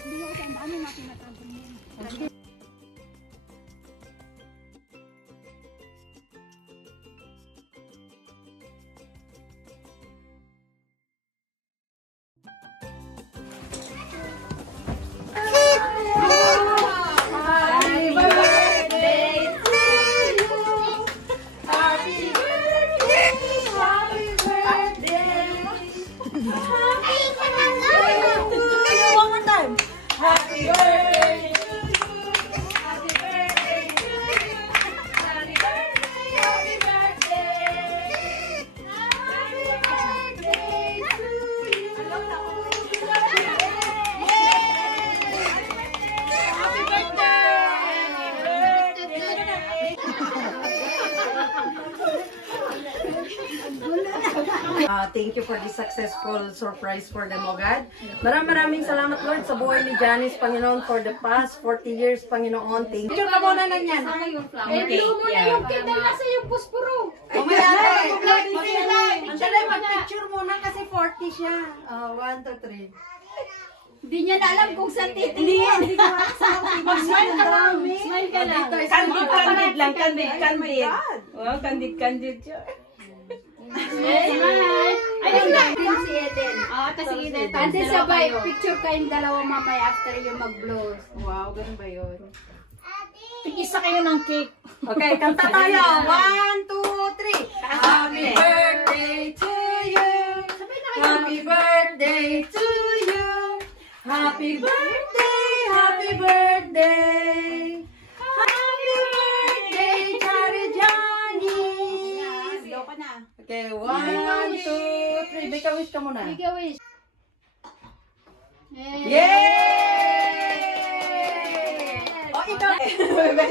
Hindi ko saan ano nga tinatago mo. Thank you for the successful surprise for them, O God. Maraming salamat, Lord, sa buhay ni Janice, Panginoon, for the past 40 years, Panginoon. Thank you. Picture ka muna na yan. Okay, muna yung kita nasa yung puspuro. Mag-picture muna kasi 40 siya. 1, 2, 3. Hindi niya na alam kung saan titingin. Hindi ko alam. Mag-smile ka lang. Smile ka lang. Candid lang, candid. Oh, candid siya. Ayun na. Si Eden. Kasi Eden. Ante sabay, picture kayong dalawa mamaya after yung mag-blow. Wow, ganun ba yun? Tig-isa kayo ng cake. Okay, kanta tayo. 1, 2, 3. Happy birthday to you. Happy birthday to you. Happy birthday, happy birthday. Happy birthday, Chari Janice. Blow ka na. Okay, 1, 2, 3. Make a wish ka muna. Make a wish. Yay! Oh, ikaw.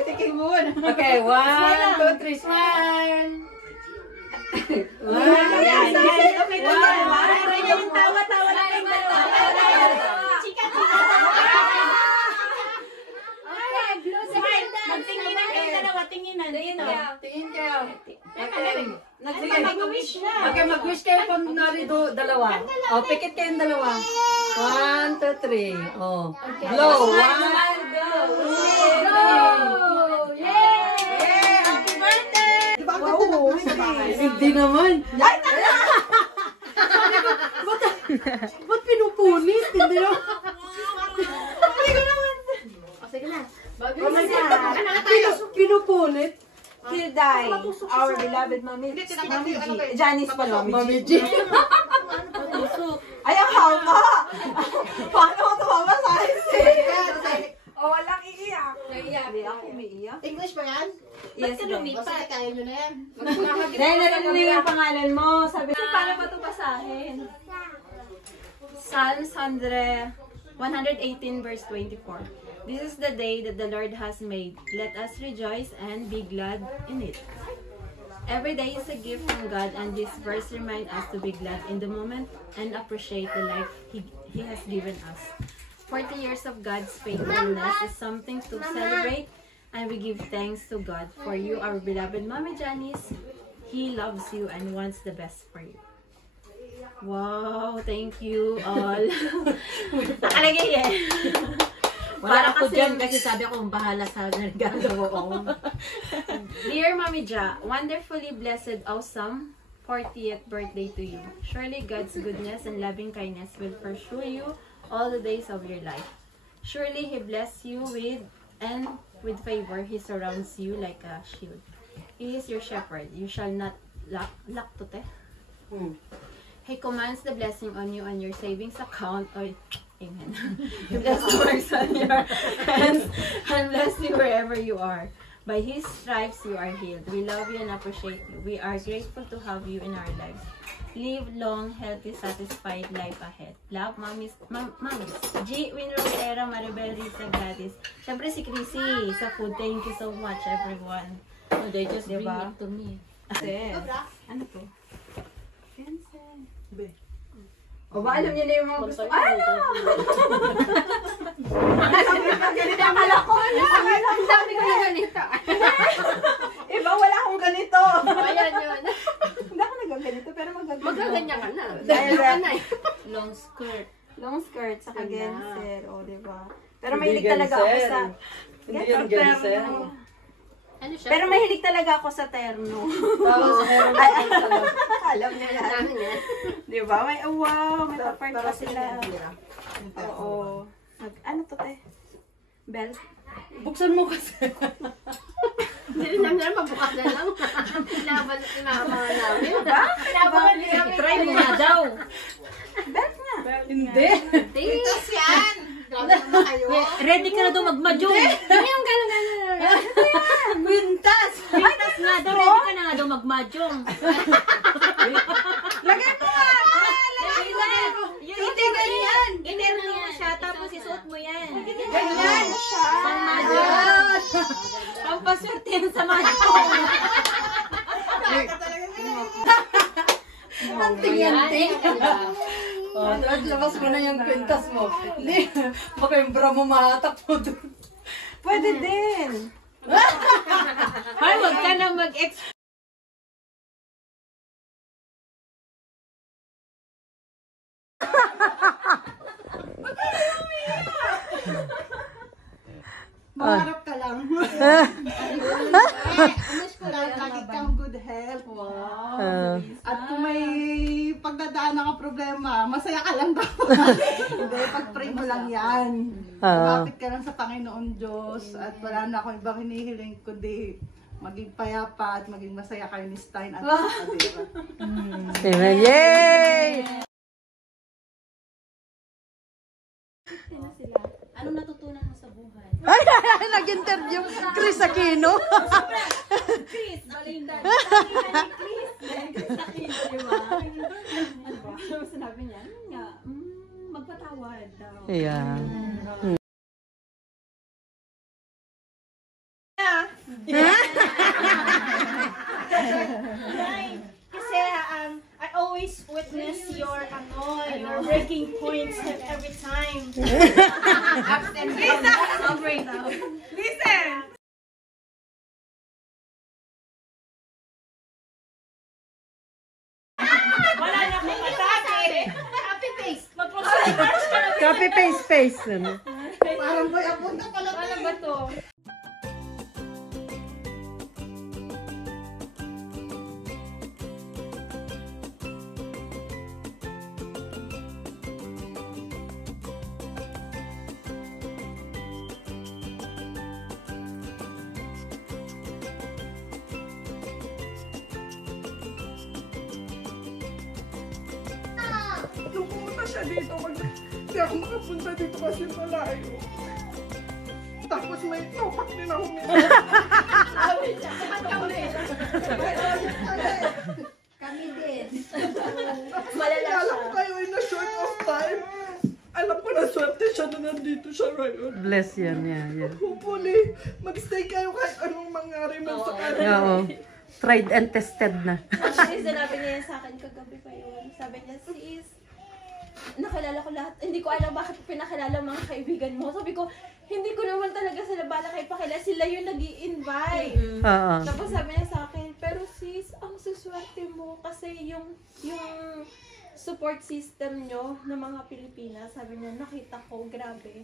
Tikin mo na. Okay, 1, 2, 3. Smile. Yan. Okay, yung tawa-tawa lang yung dalawa. Okay, blow sa ganda. Magtinginan kayo dalawa, tinginan. Tingin kayo. Sige, mag-wish na. Okay, mag-wish kayo kung narito dalawa. Oh, pikit kayong dalawa. 1, 2, 3. Oh, blow. 1, 2, 3. Yay! Happy birthday! Wow! Hindi naman. Ba't pinupunit? Hindi naman. Sige na. Pinupunit? Till die, our beloved Mami G. Janice pala. Mami G. Ay, ang hama! Paano ko tumama sa akin? O, walang iiyak. Hindi ako umiiyak. English ba yan? Yes, no. Basta kaya nyo na yan. Dahil narinig mo yung pangalan mo. Sabi ko, paano ba ito basahin? Psalms 118 verse 24. This is the day that the Lord has made. Let us rejoice and be glad in it. Every day is a gift from God, and this verse reminds us to be glad in the moment and appreciate the life He has given us. 40 years of God's faithfulness is something to celebrate, and we give thanks to God for you, our beloved Mami Janice. He loves you and wants the best for you. Wow, thank you all. Nakalagay eh. Wala ako dyan kasi sabi ko bahala sa regalo ko. Dear Mami Ja, wonderfully blessed, awesome 40th birthday to you. Surely God's goodness and loving kindness will pursue you all the days of your life. Surely He bless you with favor. He surrounds you like a shield. He is your shepherd. You shall not lack to te. He commands the blessing on you and your savings account. Oy, amen. He bless the works on your hands and bless you wherever you are. By His stripes you are healed. We love you and appreciate you. We are grateful to have you in our lives. Live long, healthy, satisfied life ahead. Love, Mamis. G. Win Rosera, Maribel, Rita, Gladys. Siyempre si Chrissy sa food. Thank you so much, everyone. Oh, they just bring it to me. Ano po? O ba, alam niyo na yung mga gusto? Ano? Akala ko na! Ang dami ko na ganito. Iba, wala akong ganito. Ayan yun. Hindi ako nagaganito, pero magaganito. Magaganyan ka na. Dahil Dahil ka na eh. Long skirt. Long skirt, saka Ganda. genser. O, diba? Pero Hindi mahilig talaga ako genser. sa... Hindi yung genser. Ano siya? Pero mahilig talaga ako sa terno. Tapos meron pa yung talaga. Alam niya yan. Diba? May, oh, wow, may pa-part pa sila. Oo. Ano to, te? Belt? Buksan mo kasi. Hindi namin mabukas na lang. Laban namin. Diba? Laban namin. Try mo nga daw. Belt nga. Hindi. Tingos yan! Grabe naman kayo. Ready ka na daw magmajong. Hindi yung gano'n. Quintas! Quintas nga daw. Ready ka na nga daw magmajong. Lagay mo nga! Hindi ganyan. Inerno mo siya, tapos isuot mo yan. Ganyan siya. Pang majong. Pampaswerte yan sa majong. Tingyan-ting. Oh, labas mo na yung kwintas mo. Hindi, baka yung bra mo mahatak mo doon. Pwede din. Ay, wag ka na mag-ex. Maharap ka lang. Lagi kang good health. Wow. At kung may pagdadaan ka problema, masaya ka lang daw. Hindi, pag-pray mo lang yan. Lumapit ka lang sa Panginoon Diyos at wala na akong ibang hinihiling kundi maging payapa at maging masaya kayo ni Stein at diba? Amen. Yay! Anong natutunan mo sa buhay? Ay, nag-interview Chris Aquino. Chris, Balindan. Chris Aquino, di ba? Ano ba? Ano sinabi niya? Ano nga? Magpatawad daw. Yeah. Kasi I always witness your your breaking points every time. Wala na akong matake. Happy face! Copy paste paste. Parang boy, apunta pala. Ano ba to? Nung pumunta siya dito, hindi ako makapunta dito kasi malayo. Tapos may topak din ako. Kami din. Alam ko kayo ay na short of time. Alam ko na swerte siya na nandito siya ngayon. Bless yan, yeah. Hopefully, magstay kayo kahit anong mangyari man sa kanya. Oo. Tried and tested na. Actually, sinabi niya yan sa akin kagabi pa yun. Sabi niya, sis, nakilala ko lahat. Hindi ko alam bakit pinakilala mga kaibigan mo. Sabi ko, hindi ko naman talaga sila bala kayo pakilala. Sila yung nag-i-invite. Oo. Tapos sabi niya sa akin, pero sis, ang suswerte mo kasi yung support system nyo ng mga Pilipinas, sabi niya, nakita ko, grabe.